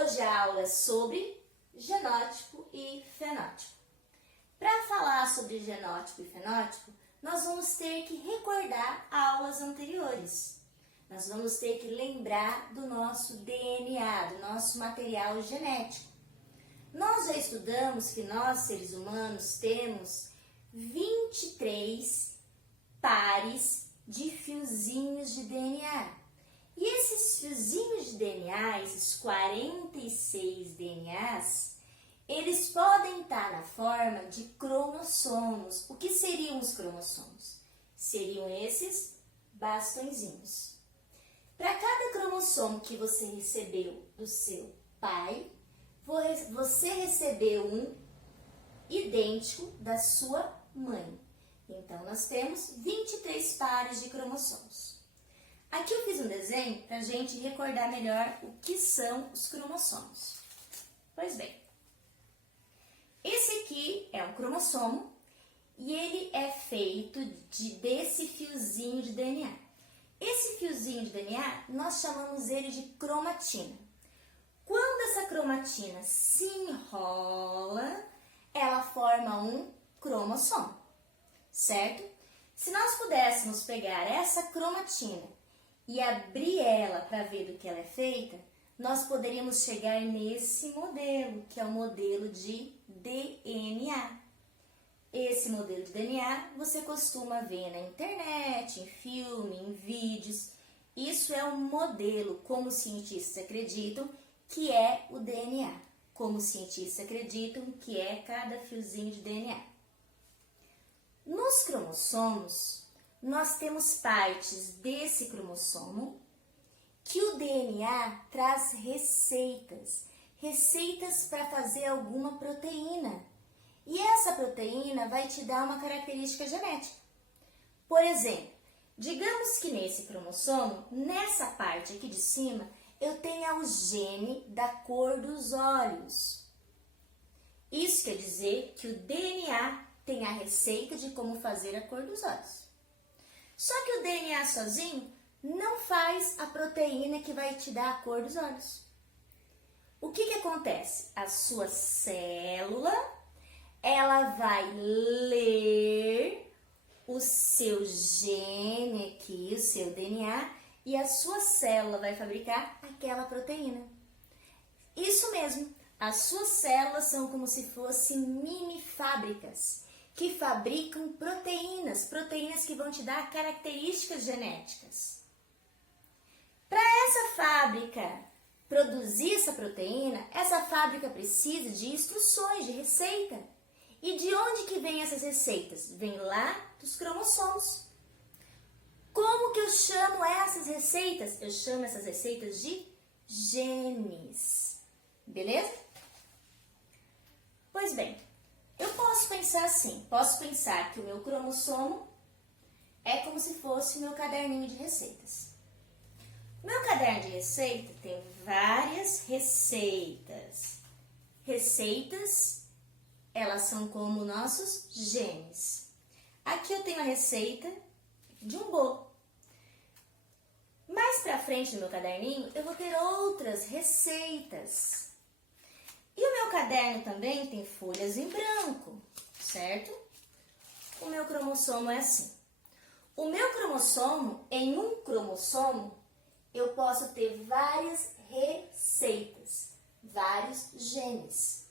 Hoje a aula é sobre genótipo e fenótipo. Para falar sobre genótipo e fenótipo, nós vamos ter que recordar aulas anteriores. Nós vamos ter que lembrar do nosso DNA, do nosso material genético. Nós já estudamos que nós, seres humanos, temos 23 pares de fiozinhos de DNA. E esses fiozinhos de DNA, esses 46 DNAs, eles podem estar na forma de cromossomos. O que seriam os cromossomos? Seriam esses bastõezinhos. Para cada cromossomo que você recebeu do seu pai, você recebeu um idêntico da sua mãe. Então, nós temos 23 pares de cromossomos. Aqui eu fiz um desenho para a gente recordar melhor o que são os cromossomos. Pois bem, esse aqui é um cromossomo e ele é feito desse fiozinho de DNA. Esse fiozinho de DNA, nós chamamos ele de cromatina. Quando essa cromatina se enrola, ela forma um cromossomo, certo? Se nós pudéssemos pegar essa cromatina e abrir ela para ver do que ela é feita, nós poderíamos chegar nesse modelo, que é o modelo de DNA. Esse modelo de DNA você costuma ver na internet, em filme, em vídeos. Isso é um modelo, como os cientistas acreditam, que é o DNA. Como os cientistas acreditam que é cada fiozinho de DNA. Nos cromossomos, nós temos partes desse cromossomo que o DNA traz receitas para fazer alguma proteína. E essa proteína vai te dar uma característica genética. Por exemplo, digamos que nesse cromossomo, nessa parte aqui de cima, eu tenha o gene da cor dos olhos. Isso quer dizer que o DNA tem a receita de como fazer a cor dos olhos. Só que o DNA sozinho não faz a proteína que vai te dar a cor dos olhos. O que acontece? A sua célula, ela vai ler o seu gene aqui, o seu DNA, e a sua célula vai fabricar aquela proteína. Isso mesmo, as suas células são como se fossem mini fábricas que fabricam proteínas que vão te dar características genéticas. Para essa fábrica produzir essa proteína, essa fábrica precisa de instruções, de receita. E de onde que vem essas receitas? Vem lá dos cromossomos. Como que eu chamo essas receitas? Eu chamo essas receitas de genes. Beleza? Pois bem, eu posso pensar assim, posso pensar que o meu cromossomo é como se fosse o meu caderninho de receitas. O meu caderno de receita tem várias receitas. Receitas, elas são como nossos genes. Aqui eu tenho a receita de um bolo. Mais pra frente no meu caderninho, eu vou ter outras receitas. E o meu caderno também tem folhas em branco, certo? O meu cromossomo é assim. O meu cromossomo, em um cromossomo, eu posso ter várias receitas, vários genes.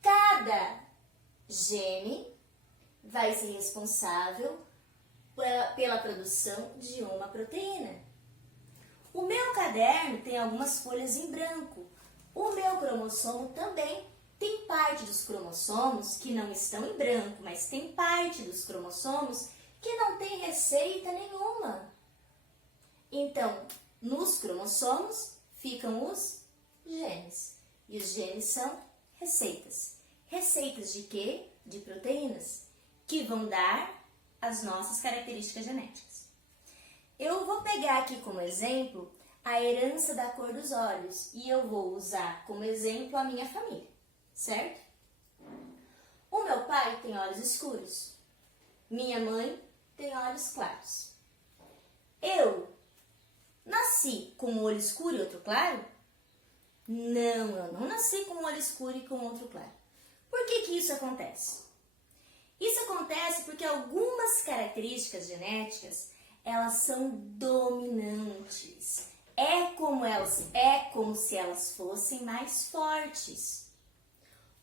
Cada gene vai ser responsável pela produção de uma proteína. O meu caderno tem algumas folhas em branco. O meu cromossomo também tem parte dos cromossomos que não estão em branco, mas tem parte dos cromossomos que não tem receita nenhuma. Então, nos cromossomos ficam os genes. E os genes são receitas. Receitas de quê? De proteínas, que vão dar as nossas características genéticas. Eu vou pegar aqui como exemplo a herança da cor dos olhos e eu vou usar como exemplo a minha família, certo? O meu pai tem olhos escuros, minha mãe tem olhos claros. Eu nasci com um olho escuro e outro claro? Não, eu não nasci com um olho escuro e com outro claro. Por que que isso acontece? Isso acontece porque algumas características genéticas, elas são dominantes. É como se elas fossem mais fortes.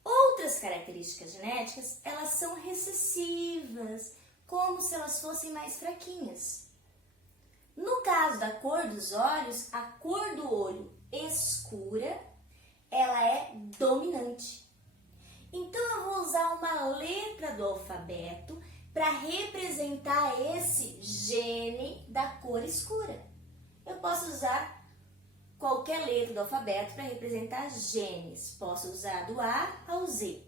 Outras características genéticas, elas são recessivas, como se elas fossem mais fraquinhas. No caso da cor dos olhos, a cor do olho escura, ela é dominante. Então eu vou usar uma letra do alfabeto para representar esse gene da cor escura. Eu posso usar qualquer letra do alfabeto para representar genes. Posso usar do A ao Z.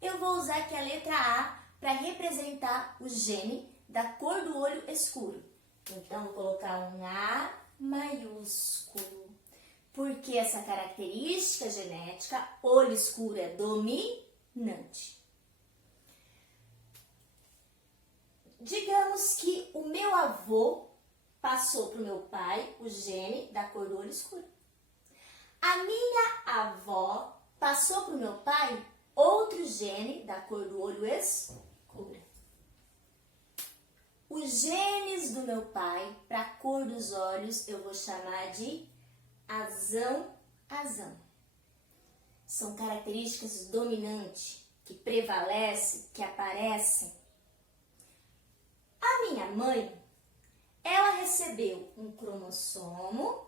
Eu vou usar aqui a letra A para representar o gene da cor do olho escuro. Então, vou colocar um A maiúsculo. Porque essa característica genética, olho escuro é dominante. Digamos que o meu avô passou para o meu pai o gene da cor do olho escuro. A minha avó passou para o meu pai outro gene da cor do olho escuro. Os genes do meu pai, para a cor dos olhos, eu vou chamar de azão. São características dominantes, que prevalecem, que aparecem. A minha mãe, ela recebeu um cromossomo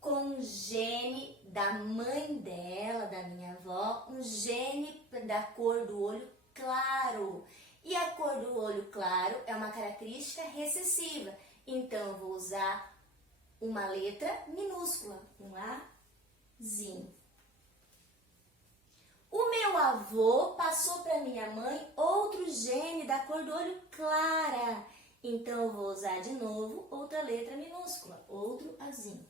com um gene da mãe dela, da minha avó, um gene da cor do olho claro. E a cor do olho claro é uma característica recessiva. Então, eu vou usar uma letra minúscula, um Azinho. O meu avô passou para minha mãe outro gene da cor do olho clara. Então, eu vou usar de novo outra letra minúscula, outro Azinho.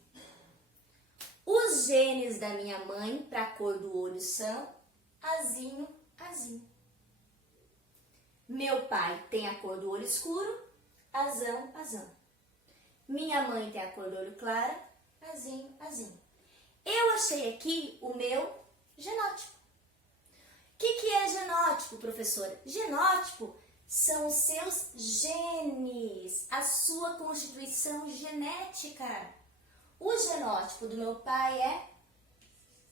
Os genes da minha mãe para a cor do olho são Azinho. Meu pai tem a cor do olho escuro, azão. Minha mãe tem a cor do olho claro, azinho. Eu achei aqui o meu genótipo. O que é genótipo, professora? Genótipo são os seus genes, a sua constituição genética. O genótipo do meu pai é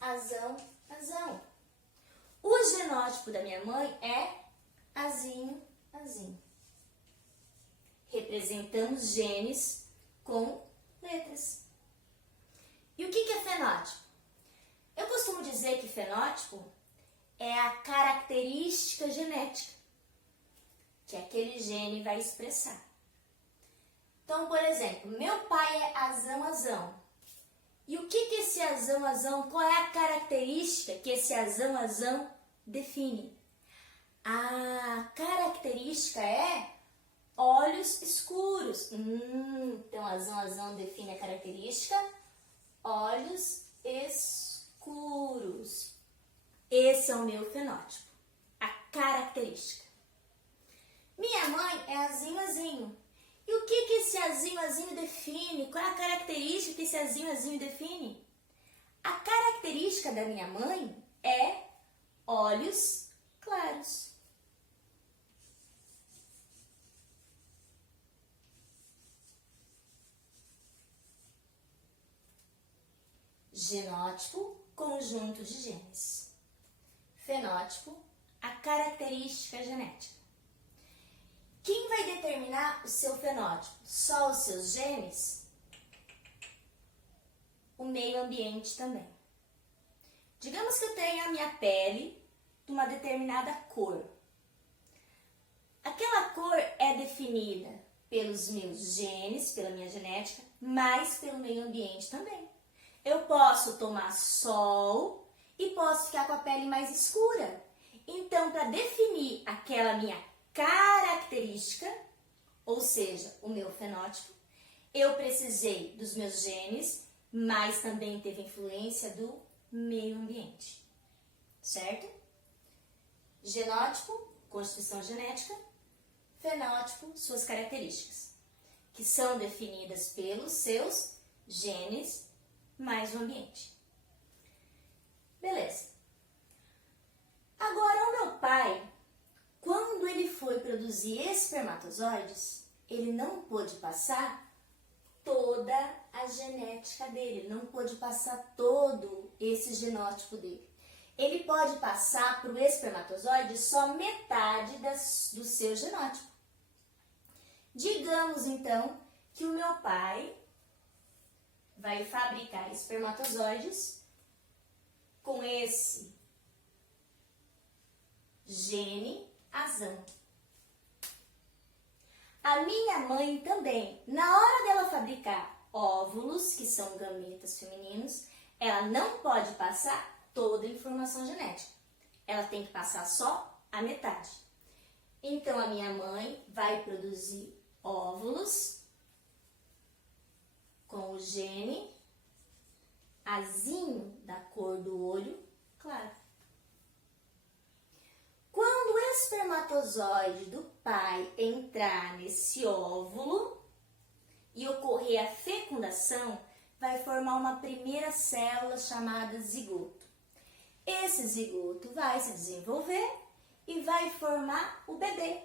azão. O genótipo da minha mãe é azinho. Representamos genes com letras. E o que é fenótipo? Eu costumo dizer que fenótipo é a característica genética que aquele gene vai expressar. Então, por exemplo, meu pai é azão. E o que esse azão, qual é a característica que esse azão define? A característica é olhos escuros. Então, azão define a característica olhos escuros. Esse é o meu fenótipo, a característica. Minha mãe é azinho. E o que esse azinho define? Qual é a característica que esse azinho define? A característica da minha mãe é olhos claros. Genótipo, conjunto de genes. Fenótipo, a característica genética. Quem vai determinar o seu fenótipo? Só os seus genes? O meio ambiente também. Digamos que eu tenho a minha pele de uma determinada cor. Aquela cor é definida pelos meus genes, pela minha genética, mas pelo meio ambiente também. Eu posso tomar sol e posso ficar com a pele mais escura. Então, para definir aquela minha característica, ou seja, o meu fenótipo, eu precisei dos meus genes, mas também teve influência do meio ambiente, certo? Genótipo, constituição genética, fenótipo, suas características, que são definidas pelos seus genes mais o ambiente. Beleza. Agora, o meu pai, quando ele foi produzir espermatozoides, ele não pôde passar toda a genética dele, não pôde passar todo esse genótipo dele. Ele pode passar para o espermatozoide só metade do seu genótipo. Digamos, então, que o meu pai vai fabricar espermatozoides com esse gene azão. A minha mãe também, na hora dela fabricar óvulos, que são gametas femininos, ela não pode passar toda a informação genética. Ela tem que passar só a metade. Então, a minha mãe vai produzir óvulos com o gene azinho da cor do olho claro. Quando o espermatozoide do pai entrar nesse óvulo e ocorrer a fecundação, vai formar uma primeira célula chamada zigoto. Esse zigoto vai se desenvolver e vai formar o bebê.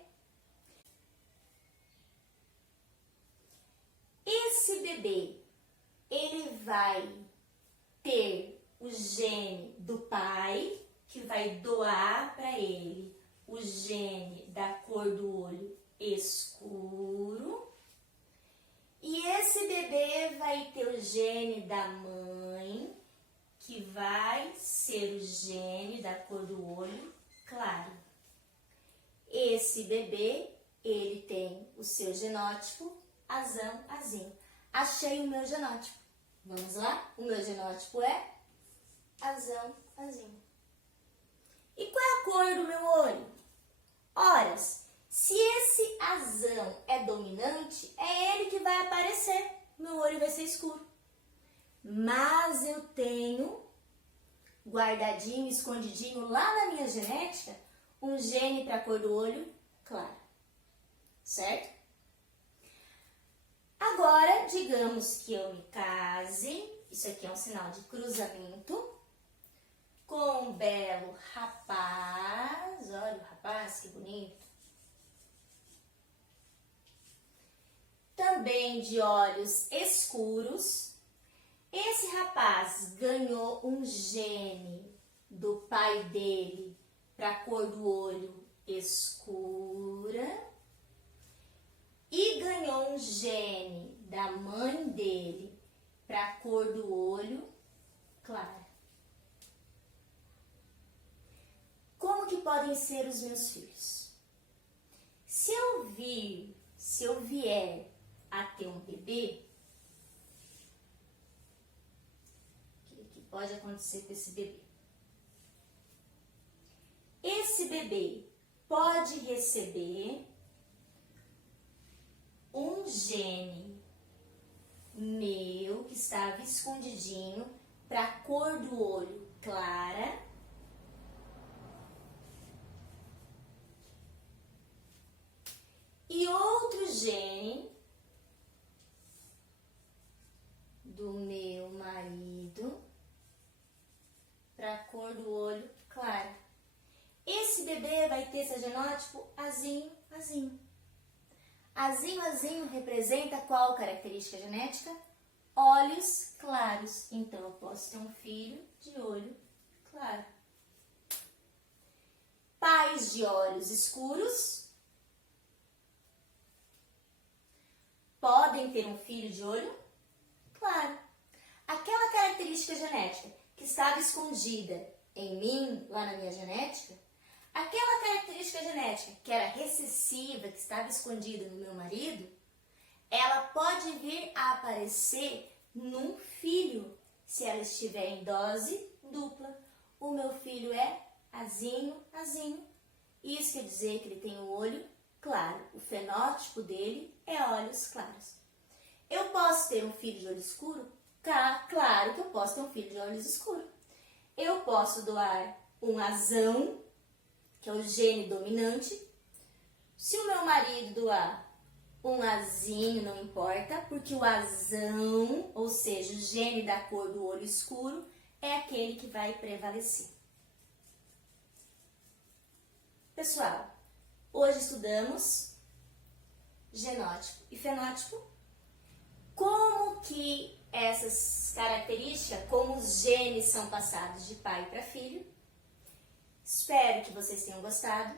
Esse bebê, ele vai ter o gene do pai, que vai doar para ele o gene da cor do olho escuro. E esse bebê vai ter o gene da mãe, que vai ser o gene da cor do olho claro. Esse bebê, ele tem o seu genótipo azão, azinho. Achei o meu genótipo. Vamos lá? O meu genótipo é azão, azinho. E qual é a cor do meu olho? Ora, se esse azão é dominante, é ele que vai aparecer. Meu olho vai ser escuro. Mas eu tenho guardadinho, escondidinho lá na minha genética, um gene para a cor do olho claro. Certo? Agora, digamos que eu me case, isso aqui é um sinal de cruzamento, com um belo rapaz, olha o rapaz, que bonito. Também de olhos escuros. Esse rapaz ganhou um gene do pai dele para a cor do olho escura e ganhou um gene da mãe dele para a cor do olho clara. Como que podem ser os meus filhos? Se eu vier a ter um bebê, o que pode acontecer com esse bebê? Esse bebê pode receber um gene meu que estava escondidinho para a cor do olho clara. E outro gene do meu marido para a cor do olho claro. Esse bebê vai ter seu genótipo azinho, azinho. Azinho, azinho representa qual característica genética? Olhos claros. Então, eu posso ter um filho de olho claro. Pais de olhos escuros podem ter um filho de olho claro. Aquela característica genética que estava escondida em mim, lá na minha genética, aquela característica genética que era recessiva, que estava escondida no meu marido, ela pode vir a aparecer num filho, se ela estiver em dose dupla. O meu filho é azinho, azinho. Isso quer dizer que ele tem o olho claro. O fenótipo dele é olhos claros. Eu posso ter um filho de olho escuro? Claro que eu posso ter um filho de olhos escuros. Eu posso doar um azão, que é o gene dominante. Se o meu marido doar um azinho, não importa, porque o azão, ou seja, o gene da cor do olho escuro, é aquele que vai prevalecer. Pessoal, hoje estudamos genótipo e fenótipo, como que essas características, como os genes são passados de pai para filho. Espero que vocês tenham gostado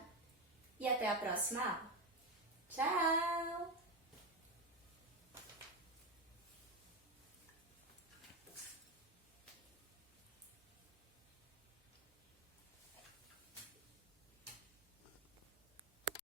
e até a próxima aula. Tchau!